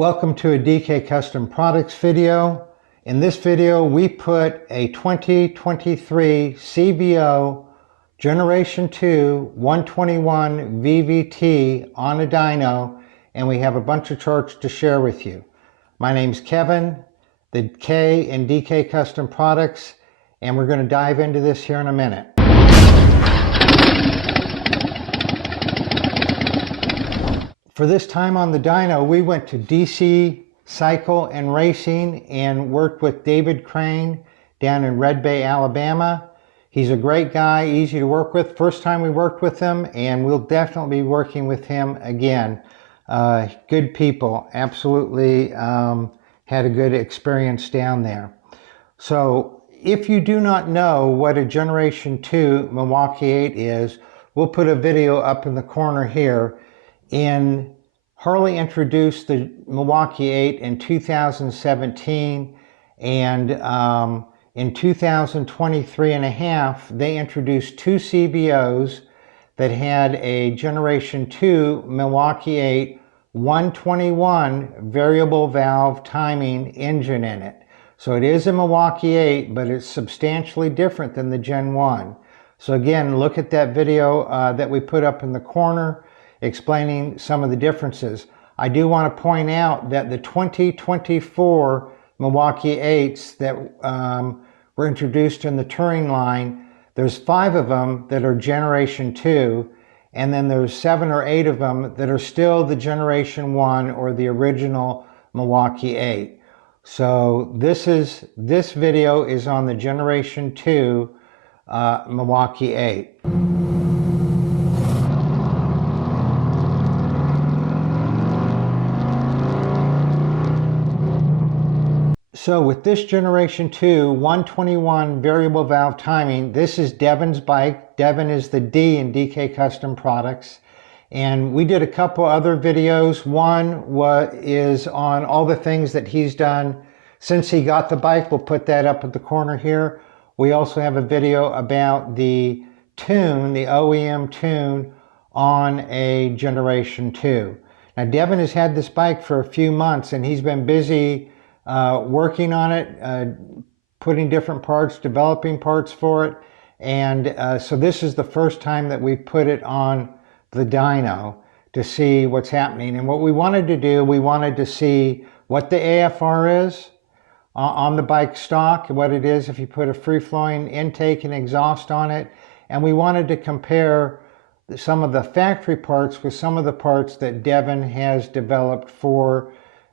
Welcome to a DK Custom Products video. In this video, we put a 2023 CVO Generation 2 121 VVT on a dyno, and we have a bunch of charts to share with you. My name's Kevin, the K in DK Custom Products, and we're going to dive into this here in a minute. For this time on the dyno, we went to DC Cycle and Racing and worked with David Crane down in Red Bay, Alabama. He's a great guy, easy to work with. First time we worked with him, and we'll definitely be working with him again. Good people, absolutely had a good experience down there. So if you do not know what a Generation 2 Milwaukee 8 is, we'll put a video up in the corner here. Harley introduced the Milwaukee 8 in 2017, and in 2023 and a half, they introduced two CVOs that had a Generation 2 Milwaukee 8 121 variable valve timing engine in it. So it is a Milwaukee 8, but it's substantially different than the Gen 1. So again, look at that video that we put up in the corner, explaining some of the differences. I do want to point out that the 2024 Milwaukee 8s that were introduced in the Touring line, there's 5 of them that are Generation 2, and then there's 7 or 8 of them that are still the Generation 1 or the original Milwaukee 8. So this video is on the Generation 2 Milwaukee 8. So with this Generation 2 121 variable valve timing, this is Devin's bike. Devin is the D in DK Custom Products. And we did a couple other videos. One is on all the things that he's done since he got the bike. We'll put that up at the corner here. We also have a video about the tune, the OEM tune on a Generation 2. Now Devin has had this bike for a few months, and he's been busy working on it, putting different parts, developing parts for it. And so this is the first time that we put it on the dyno to see what's happening. And what we wanted to do, we wanted to see what the AFR is on the bike stock, what it is if you put a free-flowing intake and exhaust on it. And we wanted to compare some of the factory parts with some of the parts that Devin has developed for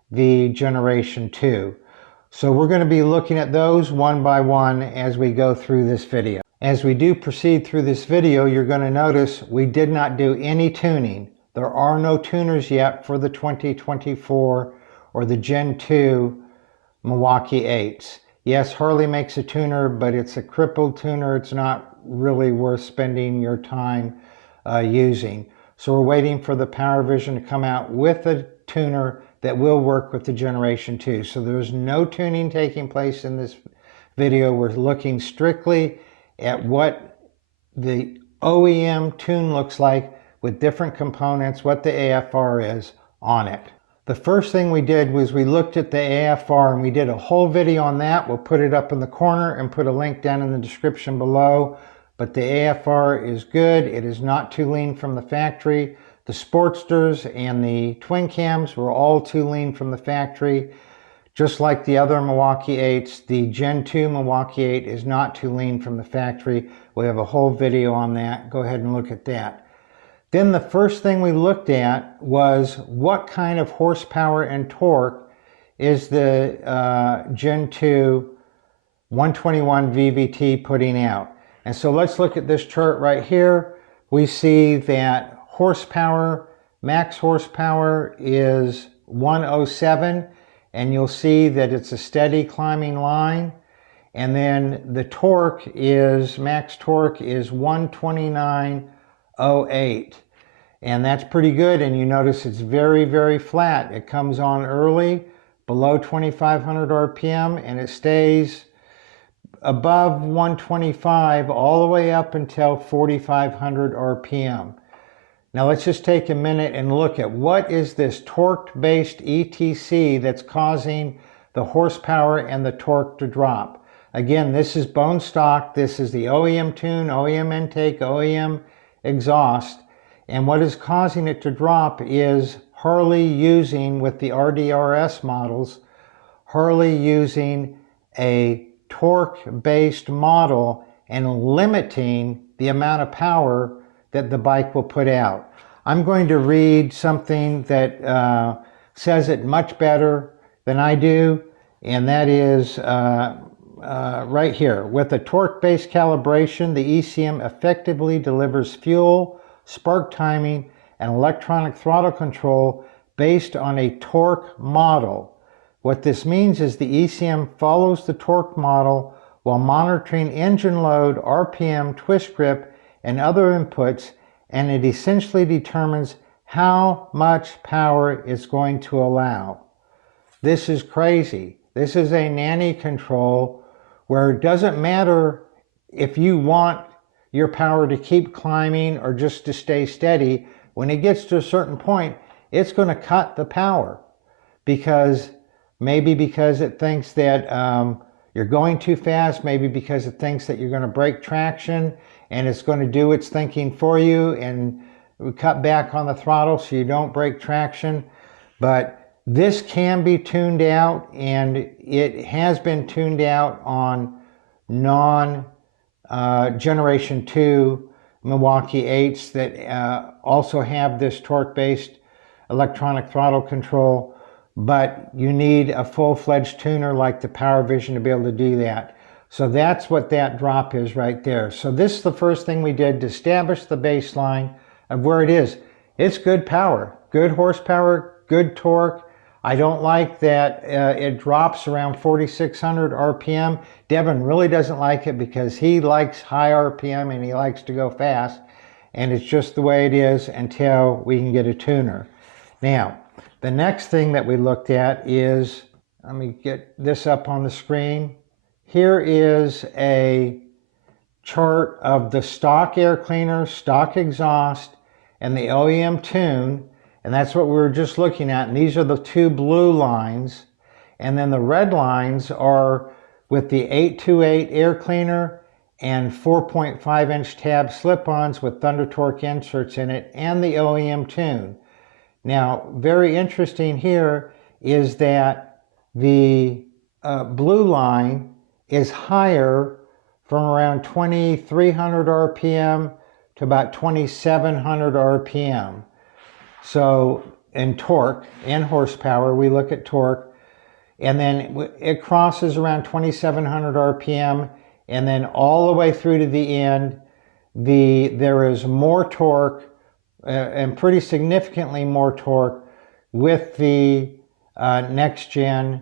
the Generation 2. So we're going to be looking at those one by one as we go through this video. As we do proceed through this video, you're going to notice we did not do any tuning. There are no tuners yet for the 2024 or the Gen 2 Milwaukee 8s. Yes, Harley makes a tuner, but it's a crippled tuner. It's not really worth spending your time using. So we're waiting for the Power Vision to come out with a tuner that will work with the Generation 2. So there's no tuning taking place in this video. We're looking strictly at what the OEM tune looks like with different components, what the AFR is on it. The first thing we did was we looked at the AFR, and we did a whole video on that. We'll put it up in the corner and put a link down in the description below. But the AFR is good. It is not too lean from the factory. The Sportsters and the Twin Cams were all too lean from the factory. Just like the other Milwaukee 8s, the Gen 2 Milwaukee 8 is not too lean from the factory. We have a whole video on that. Go ahead and look at that. Then the first thing we looked at was what kind of horsepower and torque is the Gen 2 121 VVT putting out. And so let's look at this chart right here. We see that horsepower, max horsepower is 107, and you'll see that it's a steady climbing line. And then the torque is, max torque is 129.08. And that's pretty good, and you notice it's very, very flat. It comes on early, below 2,500 RPM, and it stays above 125 all the way up until 4,500 RPM. Now let's just take a minute and look at what is this torque-based ETC that's causing the horsepower and the torque to drop. Again, this is bone stock. This is the OEM tune, OEM intake, OEM exhaust. And what is causing it to drop is Harley using, with the RDRS models, Harley using a torque-based model and limiting the amount of power that the bike will put out. I'm going to read something that says it much better than I do, and that is right here. With a torque-based calibration, the ECM effectively delivers fuel, spark timing, and electronic throttle control based on a torque model. What this means is the ECM follows the torque model while monitoring engine load, RPM, twist grip, and other inputs, and it essentially determines how much power it's going to allow. This is crazy. This is a Nanny control where it doesn't matter if you want your power to keep climbing or just to stay steady. When it gets to a certain point, it's going to cut the power because it thinks that you're going too fast, maybe because it thinks that you're going to break traction, and it's going to do its thinking for you and cut back on the throttle so you don't break traction. But this can be tuned out, and it has been tuned out on Generation 2 Milwaukee 8s that also have this torque-based electronic throttle control, but you need a full-fledged tuner like the Power Vision to be able to do that. So that's what that drop is right there. So this is the first thing we did to establish the baseline of where it is. It's good power, good horsepower, good torque. I don't like that it drops around 4,600 RPM. Devin really doesn't like it because he likes high RPM and he likes to go fast. And it's just the way it is until we can get a tuner. Now, the next thing that we looked at is, let me get this up on the screen. Here is a chart of the stock air cleaner, stock exhaust, and the OEM tune. And that's what we were just looking at. And these are the two blue lines. And then the red lines are with the 828 air cleaner and 4.5-inch tab slip-ons with Thunder Torque inserts in it and the OEM tune. Now, very interesting here is that the blue line is higher from around 2,300 RPM to about 2,700 RPM. So in torque and horsepower, we look at torque, and then it crosses around 2,700 RPM, and then all the way through to the end, there is more torque, and pretty significantly more torque with the next gen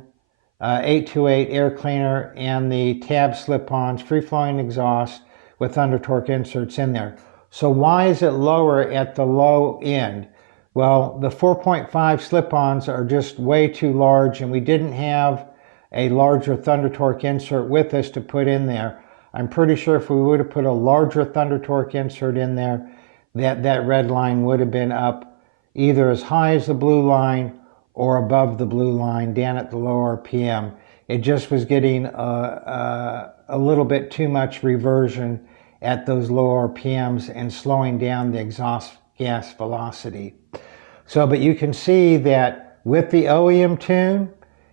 828 air cleaner and the tab slip-ons, free-flowing exhaust with Thunder Torque inserts in there. So why is it lower at the low end? Well, the 4.5 slip-ons are just way too large, and we didn't have a larger Thunder Torque insert with us to put in there. I'm pretty sure if we would have put a larger Thunder Torque insert in there, that red line would have been up either as high as the blue line or above the blue line down at the low RPM. It just was getting a little bit too much reversion at those low RPMs and slowing down the exhaust gas velocity. So, but you can see that with the OEM tune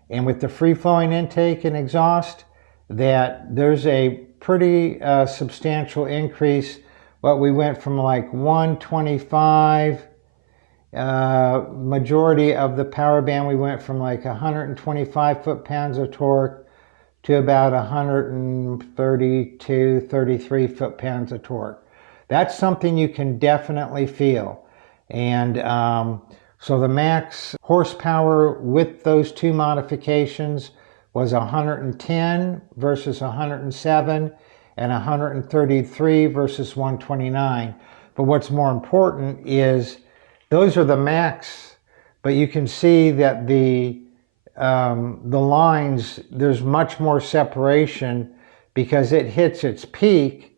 and with the free-flowing intake and exhaust, that there's a pretty substantial increase. But we went from like 125, majority of the power band, we went from like 125 foot-pounds of torque to about 132, 33 foot-pounds of torque. That's something you can definitely feel. And so the max horsepower with those two modifications was 110 versus 107 and 133 versus 129. But what's more important is those are the max, but you can see that the lines, there's much more separation because it hits its peak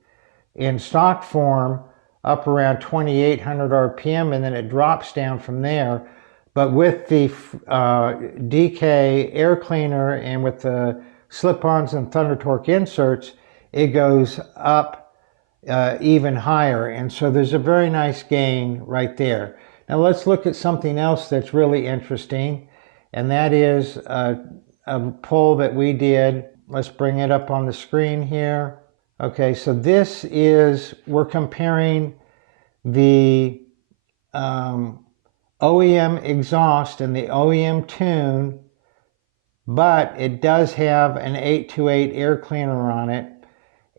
in stock form up around 2,800 RPM, and then it drops down from there. But with the DK air cleaner and with the slip-ons and Thunder Torque inserts, it goes up even higher. And so there's a very nice gain right there. Now let's look at something else that's really interesting, and that is a poll that we did. Let's bring it up on the screen here. Okay, so this is, we're comparing the OEM exhaust and the OEM tune, but it does have an 828 air cleaner on it,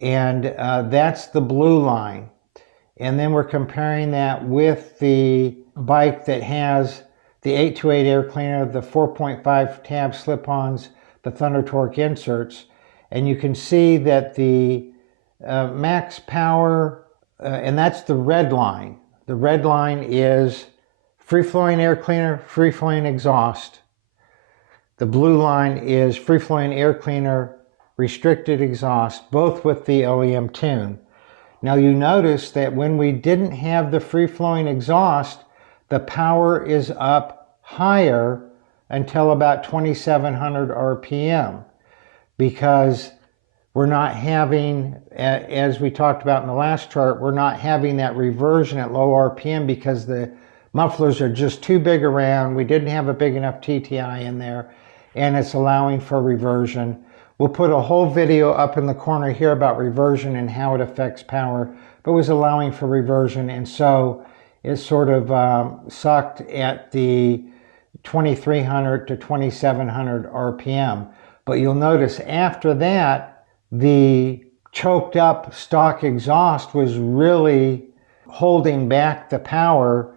and that's the blue line. And then we're comparing that with the bike that has the 828 air cleaner, the 4.5 tab slip-ons, the Thunder Torque inserts, and you can see that the max power, and that's the red line. The red line is free-flowing air cleaner, free-flowing exhaust. The blue line is free-flowing air cleaner, restricted exhaust, both with the OEM tune. Now you notice that when we didn't have the free-flowing exhaust, the power is up higher until about 2,700 RPM, because we're not having, as we talked about in the last chart, we're not having that reversion at low RPM because the mufflers are just too big around. We didn't have a big enough TTI in there, and it's allowing for reversion. We'll put a whole video up in the corner here about reversion and how it affects power, but it was allowing for reversion, and so it sort of sucked at the 2,300 to 2,700 RPM. But you'll notice after that, the choked up stock exhaust was really holding back the power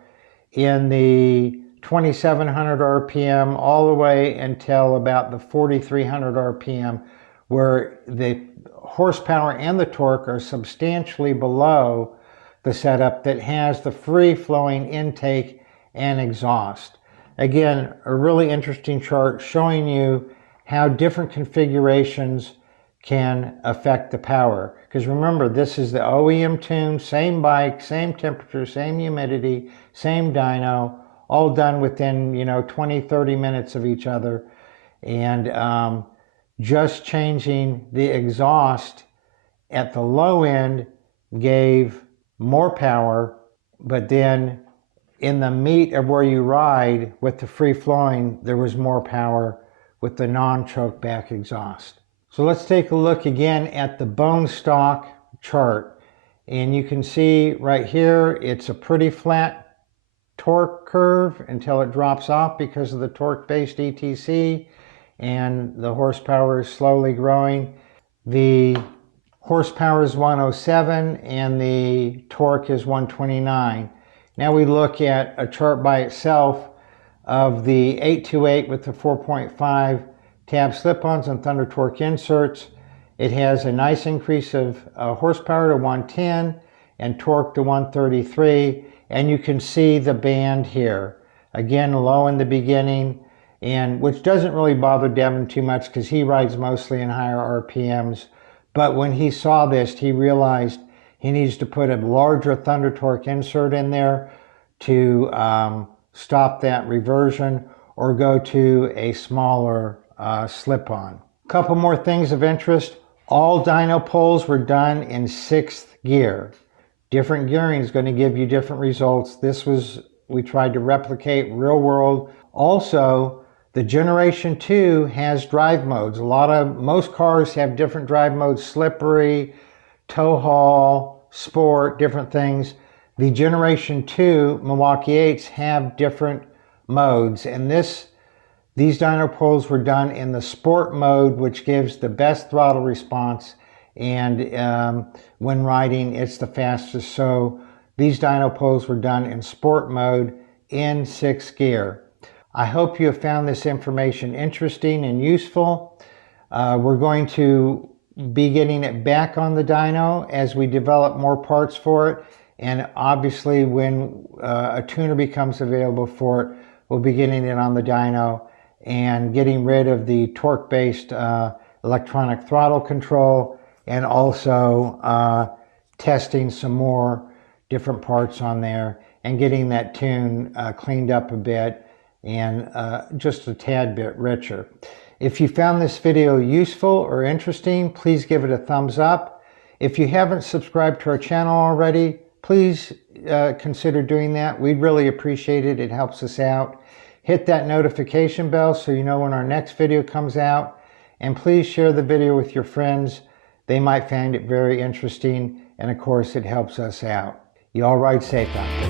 in the 2,700 RPM all the way until about the 4,300 RPM, where the horsepower and the torque are substantially below the setup that has the free-flowing intake and exhaust. Again, a really interesting chart showing you how different configurations can affect the power. Because remember, this is the OEM tune, same bike, same temperature, same humidity, same dyno, all done within 20-30 minutes of each other, and just changing the exhaust at the low end gave more power, but then in the meat of where you ride with the free flowing, there was more power with the non-choke back exhaust. So let's take a look again at the bone stock chart, and you can see right here it's a pretty flat torque curve until it drops off because of the torque-based ETC, and the horsepower is slowly growing. The horsepower is 107 and the torque is 129. Now we look at a chart by itself of the 828 with the 4.5 tab slip-ons and Thunder Torque inserts. It has a nice increase of horsepower to 110 and torque to 133, and you can see the band here. Again, low in the beginning, and which doesn't really bother Devin too much because he rides mostly in higher RPMs. But when he saw this, he realized he needs to put a larger Thunder Torque insert in there to stop that reversion, or go to a smaller slip-on. A couple more things of interest. All dyno poles were done in 6th gear. Different gearing is going to give you different results. This was, we tried to replicate real world. Also, the Generation 2 has drive modes. Most cars have different drive modes: slippery, tow haul, sport, different things. The Generation 2 Milwaukee 8s have different modes, and these dyno poles were done in the sport mode, which gives the best throttle response, and when riding it's the fastest. So these dyno poles were done in sport mode in 6th gear. I hope you have found this information interesting and useful. We're going to be getting it back on the dyno as we develop more parts for it, and obviously when a tuner becomes available for it, we'll be getting it on the dyno and getting rid of the torque-based electronic throttle control, and also testing some more different parts on there and getting that tune cleaned up a bit and just a tad bit richer. If you found this video useful or interesting, please give it a thumbs up. If you haven't subscribed to our channel already, please consider doing that. We'd really appreciate it. It helps us out. Hit that notification bell so you know when our next video comes out. And please share the video with your friends. They might find it very interesting. And of course, it helps us out. You all ride safe out there.